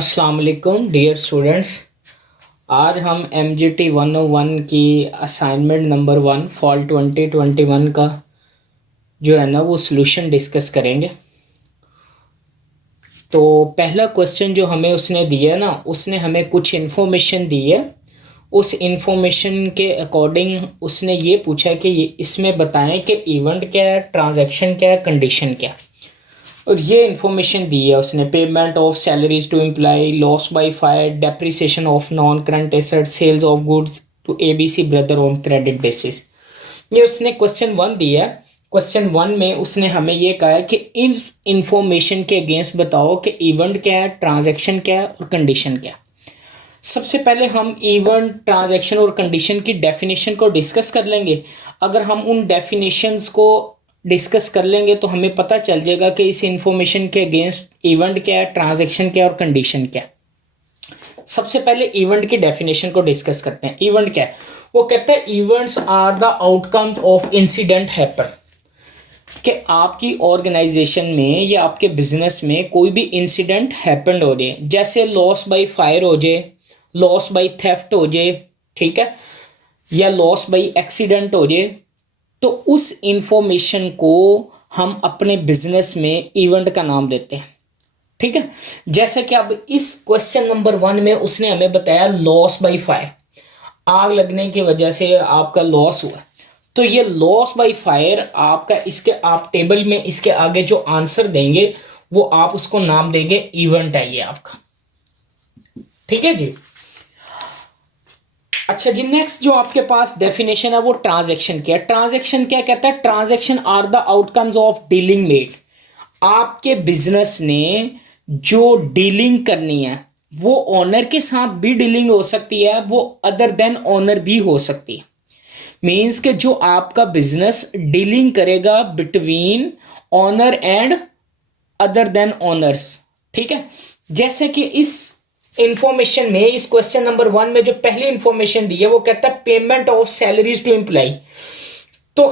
अस्सलाम वालेकुम dear students. आज हम एम जी टी 101 की असाइनमेंट नंबर 1 फॉल 2021 का जो है ना वो सॉल्यूशन डिस्कस करेंगे। तो पहला क्वेश्चन जो हमें उसने दिया ना, उसने हमें कुछ इन्फॉर्मेशन दी है। उस इन्फॉर्मेशन के अकॉर्डिंग उसने ये पूछा कि इसमें बताएं कि इवेंट क्या है, ट्रांजैक्शन क्या है, कंडीशन क्या है। और ये इन्फॉर्मेशन दी है उसने। Payment of salaries to employ, loss by fire, depreciation of non current asset, sales of goods to ABC brother on credit basis. ये उसने क्वेश्चन 1 दिया है। क्वेश्चन 1 में उसने हमें ये कहा है कि इन इंफॉर्मेशन के अगेंस्ट बताओ कि इवेंट क्या है, ट्रांजैक्शन क्या है और कंडीशन क्या है। सबसे पहले हम इवेंट, ट्रांजैक्शन और कंडीशन की डेफिनेशन को डिस्कस कर लेंगे। अगर हम उन डेफिनेशंस को डिस्कस कर लेंगे तो हमें पता चल जाएगा कि इस इंफॉर्मेशन के अगेंस्ट इवेंट क्या है, ट्रांजैक्शन क्या है और कंडीशन क्या है। सबसे पहले इवेंट की डेफिनेशन को डिस्कस करते हैं। इवेंट क्या है? वो कहता है events are the outcomes of incident happen. कि आपकी ऑर्गेनाइजेशन में या आपके बिजनेस में कोई भी इंसिडेंट हैपेंड हो जाए, जैसे लॉस बाय फायर हो जाए, लॉस बाय थेफ्ट हो जाए, ठीक है, या लॉस बाय एक्सीडेंट हो जाए, तो उस इंफॉर्मेशन को हम अपने बिजनेस में इवेंट का नाम देते हैं। ठीक है। जैसे कि अब इस क्वेश्चन नंबर 1 में उसने हमें बताया लॉस बाय फायर, आग लगने की वजह से आपका लॉस हुआ। तो ये लॉस बाय फायर आपका, इसके आप टेबल में इसके आगे जो आंसर देंगे वो आप उसको नाम देंगे इवेंट है ये आपका। ठीक है जी। अच्छा जी, नेक्स्ट जो आपके पास डेफिनेशन है वो ट्रांजैक्शन क्या है। ट्रांजैक्शन क्या कहता है? Transaction are the outcomes of dealing made. आपके बिजनेस ने जो डीलिंग करनी है वो ओनर के साथ भी डीलिंग हो सकती है, वो अदर देन ओनर भी हो सकती है। मीन्स कि जो आपका बिजनेस डीलिंग करेगा between owner and other than owners. ठीक है। जैसे कि इस इंफॉर्मेशन में, इस क्वेश्चन नंबर 1 में जो पहली इंफॉर्मेशन दी है वो कहता है payment of salaries to employ. तो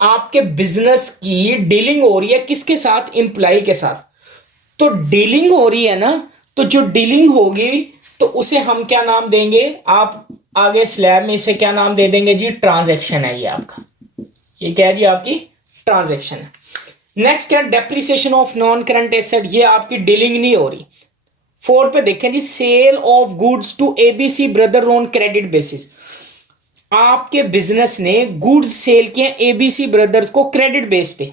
आपके बिजनेस की डीलिंग हो रही है किसके साथ? एम्प्लॉय के साथ। तो डीलिंग हो रही है ना, तो जो डीलिंग होगी तो उसे हम क्या नाम देंगे? आप आगे स्लैब में इसे क्या नाम दे देंगे जी? ट्रांजैक्शन है ये आपका। ये क्या है जी? आपकी ट्रांजैक्शन है। नेक्स्ट क्या? Depreciation of non current asset. ये आपकी डीलिंग नहीं हो रही। 4 पे देखें जी, sale of goods to ABC brother on credit basis. आपके बिजनेस ने गुड्स सेल किए एबीसी ब्रदर्स को क्रेडिट बेस पे।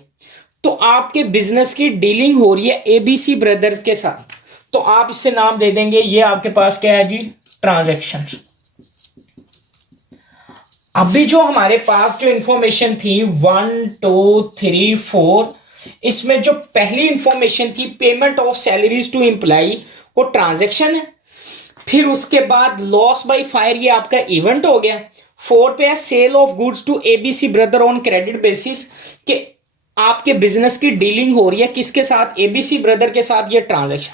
तो आपके बिजनेस की डीलिंग हो रही है एबीसी ब्रदर्स के साथ, तो आप इसे नाम दे देंगे, ये आपके पास क्या है जी? ट्रांजैक्शन। अभी जो हमारे पास जो इंफॉर्मेशन थी 1 2 3 4, इसमें जो पहली इंफॉर्मेशन थी payment of salaries to employ, वो ट्रांजैक्शन है। फिर उसके बाद लॉस बाय फायर, ये आपका इवेंट हो गया। 4 पे है sale of goods to ABC brother on credit basis, कि आपके बिजनेस की डीलिंग हो रही है किसके साथ? एबीसी ब्रदर के साथ, ये ट्रांजैक्शन।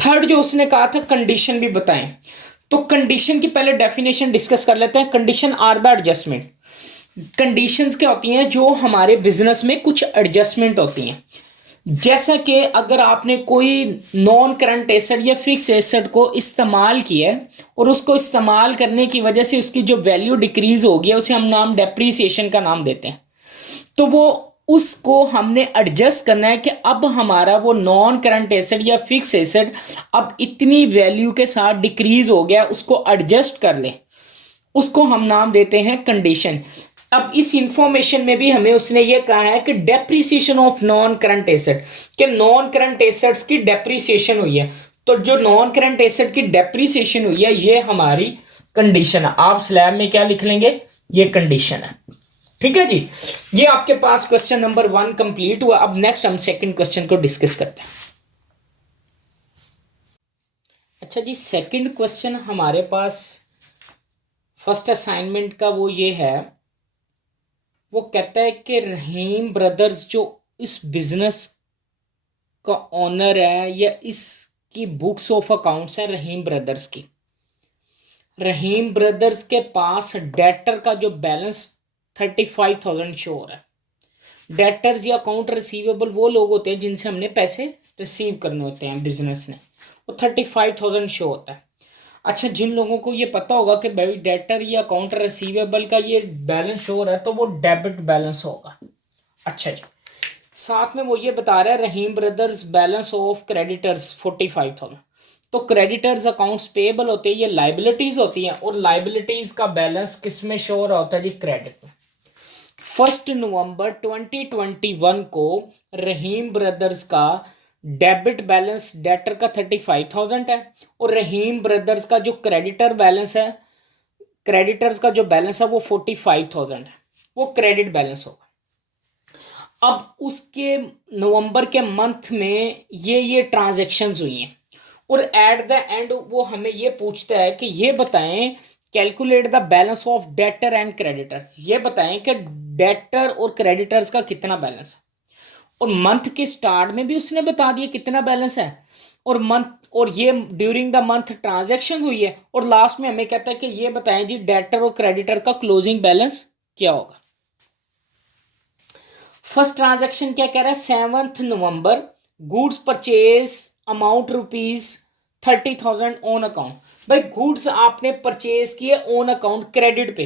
थर्ड जो उसने कहा था कंडीशन भी बताएं, तो कंडीशन की पहले डेफिनेशन डिस्कस कर लेते हैं। Condition are the adjustment. Conditions क्या होती हैं? जो हमारे बिजनेस में कुछ एडजस्टमेंट होती हैं। जैसा कि अगर आपने कोई नॉन करंट एसेट या फिक्स एसेट को इस्तेमाल किया है और उसको इस्तेमाल करने की वजह से उसकी जो वैल्यू डिक्रीज हो गया, उसे हम नाम डेप्रीसिएशन का नाम देते हैं। तो वो उसको हमने एडजस्ट करना है कि अब हमारा वो नॉन करंट एसेट या फिक्स एसेट अब इतनी वैल्यू के साथ डिक्रीज हो गया, उसको एडजस्ट कर ले, उसको हम नाम देते हैं कंडीशन। अब इस इंफॉर्मेशन में भी हमें उसने ये कहा है कि depreciation of non current asset, कि नॉन करंट एसेट्स की डेप्रिसिएशन हुई है। तो जो नॉन करंट एसेट की डेप्रिसिएशन हुई है ये हमारी कंडीशन है। आप स्लैब में क्या लिख लेंगे? ये कंडीशन है। ठीक है जी। ये आपके पास क्वेश्चन नंबर 1 कंप्लीट हुआ। अब नेक्स्ट हम सेकंड क्वेश्चन को डिस्कस करते हैं। अच्छा जी, सेकंड क्वेश्चन हमारे पास फर्स्ट असाइनमेंट का वो ये है, वो कहता है कि रहीम ब्रदर्स जो इस बिजनेस का ओनर है या इसकी बुक्स ऑफ अकाउंट्स है रहीम ब्रदर्स की, रहीम ब्रदर्स के पास डेटर का जो बैलेंस 35,000 शो हो रहा है। डेटर्स या अकाउंट रिसीवेबल वो लोग होते हैं जिनसे हमने पैसे रिसीव करने होते हैं बिजनेस ने, वो 35,000 शो होता है। अच्छा, जिन लोगों को ये पता होगा कि भाई डेटर या अकाउंट रिसीवेबल का ये बैलेंस शो हो रहा है तो वो डेबिट बैलेंस होगा। अच्छा जी, साथ में वो ये बता रहा है रहीम ब्रदर्स बैलेंस ऑफ क्रेडिटर्स 45,000। तो क्रेडिटर्स अकाउंट्स पेएबल होते हैं, ये लाइबिलिटीज होती हैं, और लाइबिलिटीज का बैलेंस किस में शो हो रहा होता है जी? क्रेडिट में। 1 नवंबर 2021 को रहीम ब्रदर्स का डेबिट बैलेंस डेटर का 35,000 है, और रहीम ब्रदर्स का जो क्रेडिटर बैलेंस है, क्रेडिटर्स का जो बैलेंस है वो 45,000 है, वो क्रेडिट बैलेंस होगा। अब उसके नवंबर के मंथ में ये ट्रांजैक्शंस हुई हैं, और एट द एंड वो हमें ये पूछता है कि ये बताएं calculate the balance of debtor and creditors, ये बताएं कि डेटर और क्रेडिटर्स का कितना बैलेंस है। और मंथ के स्टार्ट में भी उसने बता दिया कितना बैलेंस है, और मंथ, और ये ड्यूरिंग द मंथ ट्रांजैक्शन हुई है, और लास्ट में हमें कहता है कि ये बताएं जी डेटर और क्रेडिटर का क्लोजिंग बैलेंस क्या होगा। फर्स्ट ट्रांजैक्शन क्या कह रहा है? 7 November, goods purchase amount ₹30,000 on account. भाई गुड्स आपने परचेज किए ऑन अकाउंट क्रेडिट पे।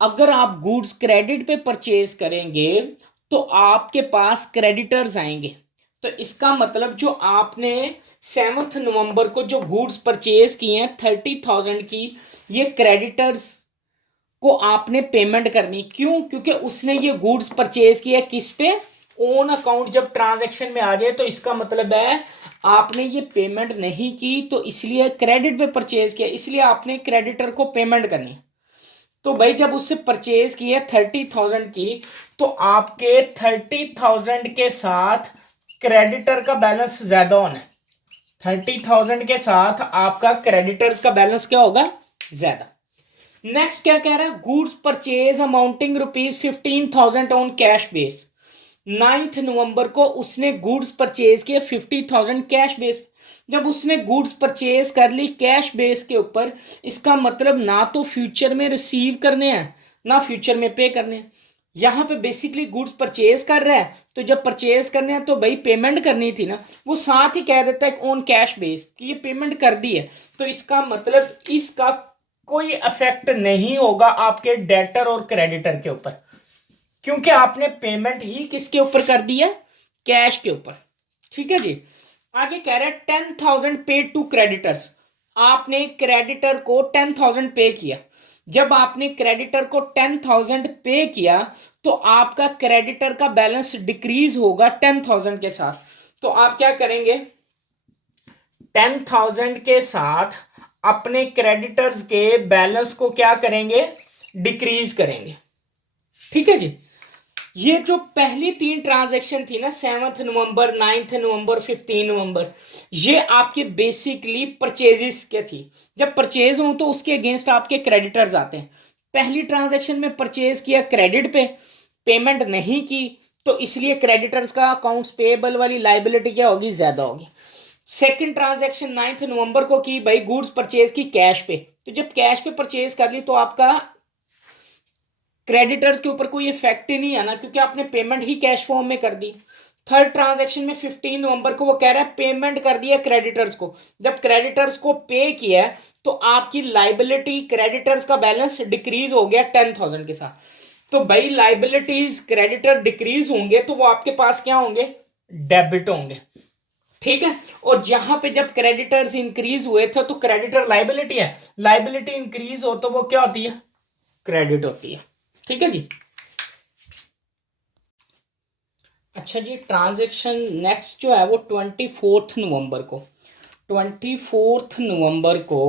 अगर आप गुड्स क्रेडिट पे परचेज करेंगे तो आपके पास क्रेडिटर्स आएंगे। तो इसका मतलब जो आपने 7 नवंबर को जो गुड्स परचेज किए हैं 30,000 की, ये क्रेडिटर्स को आपने पेमेंट करनी। क्यों? क्योंकि उसने ये गुड्स परचेज किया किस पे? Own account. जब ट्रांजैक्शन में आ जाए तो इसका मतलब है आपने ये पेमेंट नहीं की, तो इसलिए क्रेडिट पे परचेज किया, इसलिए आपने क्रेडिटर को पेमेंट करनी। तो भाई जब उससे परचेज किया 30,000 की, तो आपके 30,000 के साथ क्रेडिटर का बैलेंस ज्यादा होना है। 30,000 के साथ आपका क्रेडिटर्स का बैलेंस क्या होगा? ज्यादा। नेक्स्ट क्या कह रहा है? Goods purchase amounting ₹15,000 on cash base. 9 नवंबर को उसने गुड्स परचेज किए 50,000 कैश बेस। जब उसने गुड्स परचेज कर ली कैश बेस के ऊपर, इसका मतलब ना तो फ्यूचर में रिसीव करने हैं ना फ्यूचर में पे करने हैं। यहाँ पे बेसिकली गुड्स परचेज कर रहा है, तो जब परचेज करने हैं तो भाई पेमेंट करनी थी ना, वो साथ ही कह देता है ऑन कैश बेस कि ये पेमेंट कर दी है। तो इसका मतलब इसका कोई इफेक्ट नहीं होगा आपके डेटर और क्रेडिटर के ऊपर, क्योंकि आपने पेमेंट ही किसके ऊपर कर दी है? कैश के ऊपर। ठीक है जी। आगे कह रहे हैं 10,000 पेड टू क्रेडिटर्स। आपने क्रेडिटर को 10,000 पे किया। जब आपने क्रेडिटर को 10,000 पे किया तो आपका क्रेडिटर का बैलेंस डिक्रीज होगा 10,000 के साथ। तो आप क्या करेंगे? 10,000 के साथ अपने क्रेडिटर्स के बैलेंस को क्या करेंगे? डिक्रीज करेंगे। ठीक है जी। ये जो पहली 3 ट्रांजैक्शन थी ना, 7 नवंबर, 9 नवंबर, 15 नवंबर, ये आपके बेसिकली परचेजेस के थी। जब परचेज हो तो उसके अगेंस्ट आपके क्रेडिटर्स आते हैं। पहली ट्रांजैक्शन में परचेज किया क्रेडिट पे, पेमेंट नहीं की, तो इसलिए क्रेडिटर्स का अकाउंट्स पेएबल वाली लाइबिलिटी क्या होगी? ज्यादा होगी। सेकंड ट्रांजैक्शन 9 नवंबर को की, भाई गुड्स परचेज की कैश पे, तो जब कैश पे परचेज कर ली तो आपका क्रेडिटर्स के ऊपर कोई इफेक्ट ही नहीं आना, क्योंकि आपने पेमेंट ही कैश फॉर्म में कर दी। थर्ड ट्रांजैक्शन में 15 नवंबर को वो कह रहा है पेमेंट कर दिया क्रेडिटर्स को। जब क्रेडिटर्स को पे किया है तो आपकी लाइबिलिटी क्रेडिटर्स का बैलेंस डिक्रीज हो गया 10,000 के साथ। तो भाई लाइबिलिटीज क्रेडिटर डिक्रीज होंगे तो वो आपके पास क्या होंगे? डेबिट होंगे। ठीक है। और जहां पे जब क्रेडिटर्स इंक्रीज हुए थे तो क्रेडिटर लाइबिलिटी है, लाइबिलिटी इंक्रीज हो तो वो क्या होती है? क्रेडिट होती है। ठीक है जी। अच्छा जी, ट्रांजैक्शन नेक्स्ट जो है वो 24 नवंबर को, 24 नवंबर को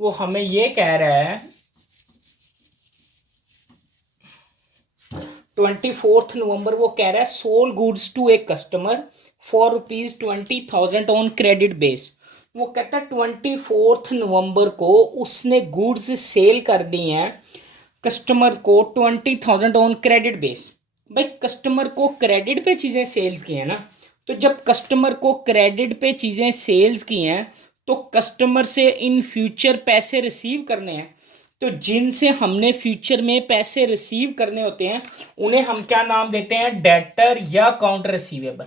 वो हमें ये कह रहा है, 24 नवंबर वो कह रहा है sold goods to a customer for ₹20,000 on credit base. वो कहता है 24 नवंबर को उसने गुड्स सेल कर दी हैं कस्टमर को 20,000 ऑन क्रेडिट बेस। भाई कस्टमर को क्रेडिट पे चीज़ें सेल्स की हैं ना, तो जब कस्टमर को क्रेडिट पे चीज़ें सेल्स की हैं तो कस्टमर से इन फ्यूचर पैसे रिसीव करने हैं। तो जिनसे हमने फ्यूचर में पैसे रिसीव करने होते हैं उन्हें हम क्या नाम देते हैं? डेटर या अकाउंट रिसीवेबल।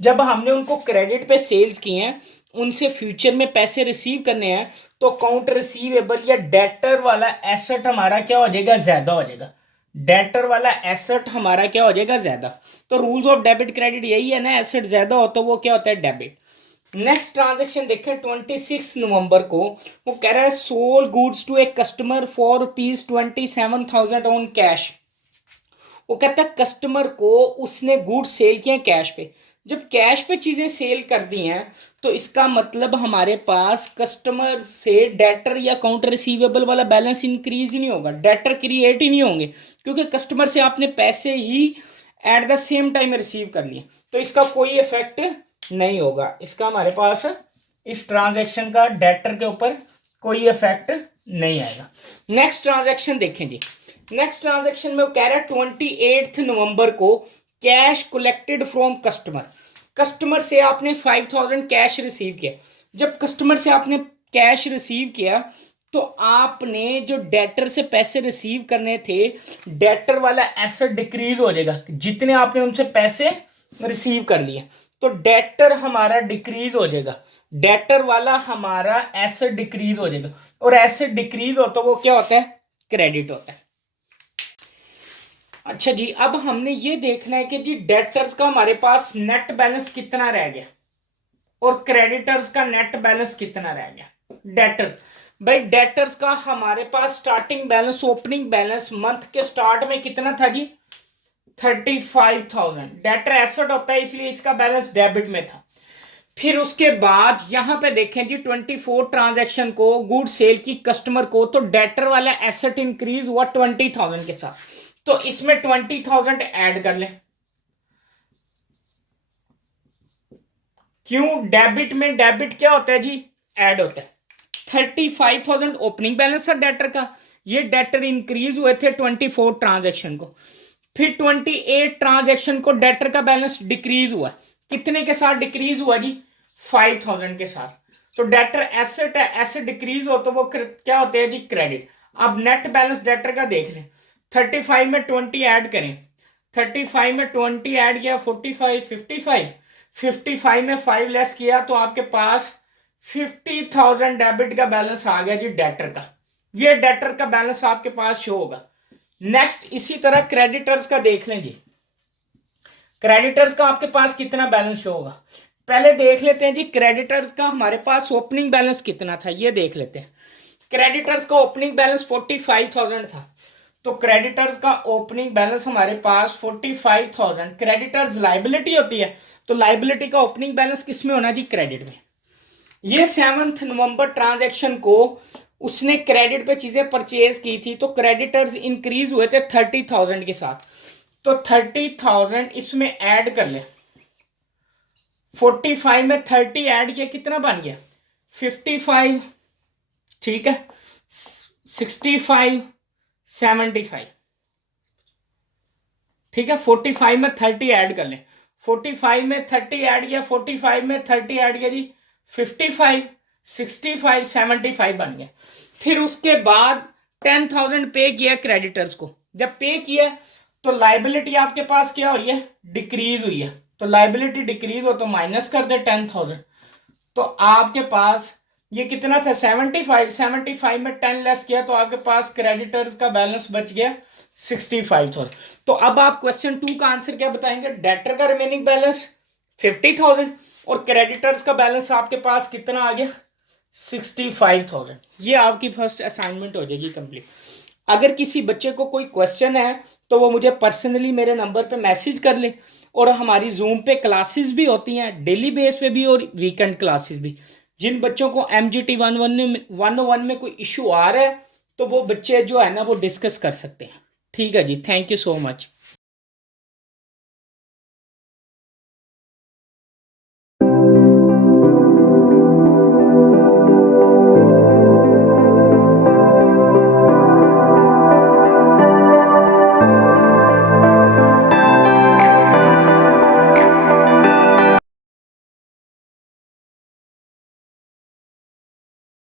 जब हमने उनको क्रेडिट पे सेल्स की हैं उनसे फ्यूचर में पैसे रिसीव करने हैं तो अकाउंट रिसीवेबल या डेटर वाला एसेट हमारा क्या हो जाएगा, ज़्यादा हो जाएगा। डेटर वाला एसेट हमारा क्या हो जाएगा, ज़्यादा। तो रूल्स ऑफ डेबिट क्रेडिट यही है ना, एसेट ज़्यादा हो तो वो क्या होता है, डेबिट। नेक्स्ट ट्रांजेक्शन देखें 26 नवंबर को, वो कह रहा है sold goods to a customer for ₹27,000 on cash. वो कहता है कस्टमर को उसने गुड्स सेल किए कैश पे। जब कैश पे चीज़ें सेल कर दी हैं तो इसका मतलब हमारे पास कस्टमर से डेटर या अकाउंट रिसीवेबल वाला बैलेंस इंक्रीज ही नहीं होगा, डेटर क्रिएट ही नहीं होंगे, क्योंकि कस्टमर से आपने पैसे ही at the same time receive कर लिए, तो इसका कोई इफेक्ट नहीं होगा। इसका हमारे पास इस ट्रांजैक्शन का डेटर के ऊपर कोई इफेक्ट नहीं आएगा। नेक्स्ट ट्रांजैक्शन देखें जी। नेक्स्ट ट्रांजैक्शन में वो कह रहा है 28 नवंबर को cash collected from customer. Customer से आपने 5,000 कैश रिसीव किया। जब कस्टमर से आपने कैश रिसीव किया तो आपने जो डेटर से पैसे रिसीव करने थे, डेटर वाला एसेट डिक्रीज हो जाएगा, जितने आपने उनसे पैसे रिसीव कर लिए तो डेटर हमारा डिक्रीज हो जाएगा, डेटर वाला हमारा एसेट डिक्रीज हो जाएगा, और एसेट डिक्रीज हो तो वो क्या होता है, क्रेडिट होता है। अच्छा जी, अब हमने ये देखना है कि जी डेटर्स का हमारे पास नेट बैलेंस कितना रह गया और क्रेडिटर्स का नेट बैलेंस कितना रह गया। डेटर्स, भाई डेटर्स का हमारे पास starting balance, opening balance month के स्टार्ट में कितना था जी, 35,000। डेटर एसेट होता है इसलिए इसका बैलेंस डेबिट में था। फिर उसके बाद यहां पे देखें जी 24 ट्रांजैक्शन को गुड सेल की कस्टमर को, तो डेटर वाला एसेट इंक्रीज हुआ 20,000 के साथ, तो इसमें 20,000 ऐड कर लें। क्यों, डेबिट में डेबिट क्या होता है जी, ऐड होता है। 35,000 ओपनिंग बैलेंस था डेटर का, ये डेटर इंक्रीज हुए थे 24 ट्रांजैक्शन को। फिर 28 ट्रांजैक्शन को डेटर का बैलेंस डिक्रीज हुआ, कितने के साथ डिक्रीज हुआ जी, 5,000 के साथ। तो डेटर एसेट है, एसेट डिक्रीज हो तो वो क्या होते हैं जी, क्रेडिट। अब नेट बैलेंस डेटर का देख लें, 35 में 20 ऐड करें, 35 में 20 ऐड किया 45, 55, 55 में 5 लेस किया तो आपके पास 50,000 डेबिट का बैलेंस आ गया जी डेटर का। ये डेटर का बैलेंस आपके पास शो होगा। नेक्स्ट इसी तरह क्रेडिटर्स का देख लें जी, क्रेडिटर्स का आपके पास कितना बैलेंस शो होगा। पहले देख लेते हैं जी क्रेडिटर्स का हमारे पास ओपनिंग बैलेंस कितना था, ये देख लेते हैं। क्रेडिटर्स का ओपनिंग बैलेंस 45,000 था, तो क्रेडिटर्स का ओपनिंग बैलेंस हमारे पास 45,000। क्रेडिटर्स लाइबिलिटी होती है, तो लाइबिलिटी का ओपनिंग बैलेंस किस में होना जी, क्रेडिट में। ये 7 नवंबर ट्रांजैक्शन को उसने क्रेडिट पे चीजें परचेज की थी, तो क्रेडिटर्स इंक्रीज हुए थे 30,000 के साथ, तो 30,000 इसमें ऐड कर ले। 45 में 30 ऐड किया, कितना बन गया 55, ठीक है, 65, 75, ठीक है। 45 में 30 ऐड कर ले, 45 में 30 ऐड किया, 45 में 30 ऐड किया जी 55, 65, 75 बन गया। फिर उसके बाद 10,000 पे किया क्रेडिटर्स को। जब पे किया तो लाइबिलिटी आपके पास क्या हुई है, डिक्रीज हुई है, तो लाइबिलिटी डिक्रीज हो तो माइनस कर दे 10,000, तो आपके पास ये कितना था 75, 75 में 10 लेस किया तो आपके पास क्रेडिटर्स का बैलेंस बच गया 65,000। तो अब आप क्वेश्चन 2 का आंसर क्या बताएंगे, डेटर का रिमेनिंग बैलेंस 50,000 और क्रेडिटर्स का बैलेंस आपके पास कितना आ गया 65,000। ये आपकी फर्स्ट असाइनमेंट हो जाएगी कंप्लीट। अगर किसी बच्चे को कोई क्वेश्चन है तो वो मुझे पर्सनली मेरे नंबर पे मैसेज कर ले, और हमारी जूम पे क्लासेस भी होती हैं, डेली बेस पे भी और वीकेंड क्लासेस भी। जिन बच्चों को MGT 101 में कोई इशू आ रहा है तो वो बच्चे जो है ना वो डिस्कस कर सकते हैं। ठीक है जी, थैंक यू सो मच।